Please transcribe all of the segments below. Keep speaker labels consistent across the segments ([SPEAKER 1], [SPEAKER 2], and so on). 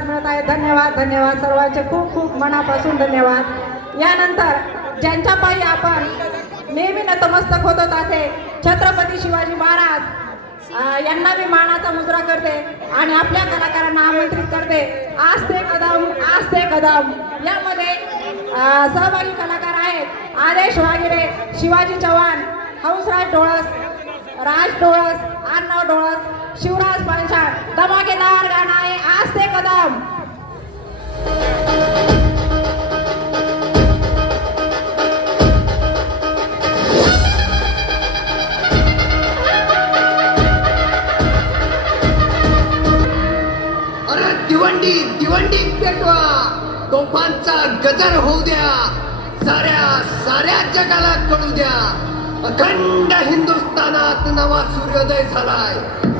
[SPEAKER 1] आशीर्वाद मिळत आहे धन्यवाद धन्यवाद. सर्वांचे खूप खूप मनापासून धन्यवाद. यानंतर ज्यांच्या पायी आपण नेहमी नतमस्तक होत असे छत्रपती शिवाजी महाराज यांना मी मानाचा मुजरा करते आणि आपल्या कलाकारांना आमंत्रित करते. आज ते कदम आज ते कदम. यामध्ये सहभागी कलाकार आहेत आदेश वागिरे शिवाजी चव्हाण हंसराज डोळस राज डोळस आर्नव डोळस
[SPEAKER 2] दिवंडी दिवंडी पेटवा. तोफांचा गजर होऊ द्या. साऱ्या साऱ्या जगाला कळू द्या. अखंड हिंदुस्थानात नवा सूर्योदय झालाय.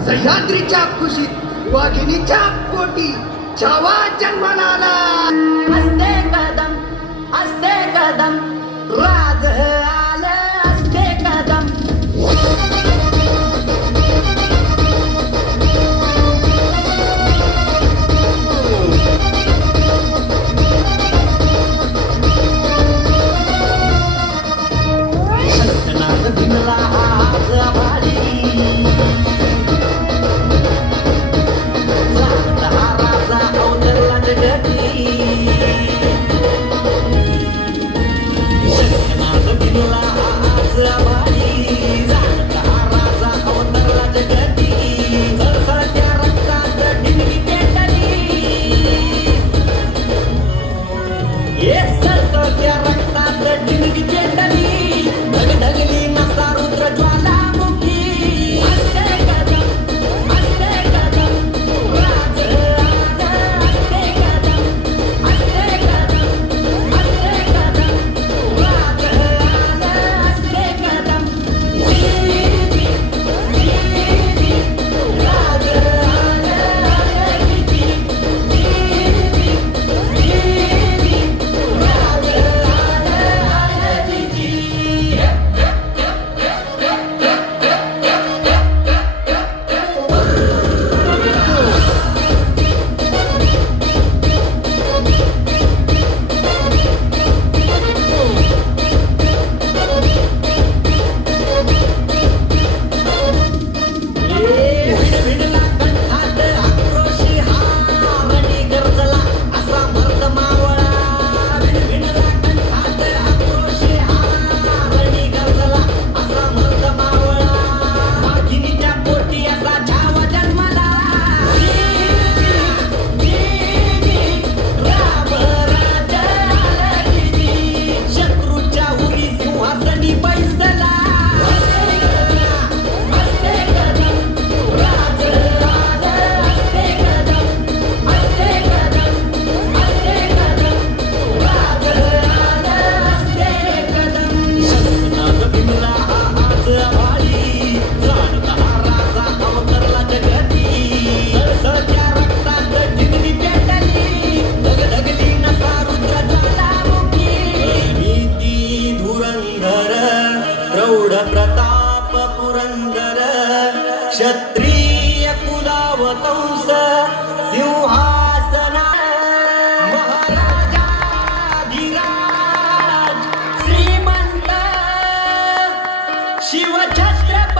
[SPEAKER 2] सह्याद्रीच्या खुशीत वाघिणीच्या पोटी छावा जन्माला आला
[SPEAKER 1] you are just a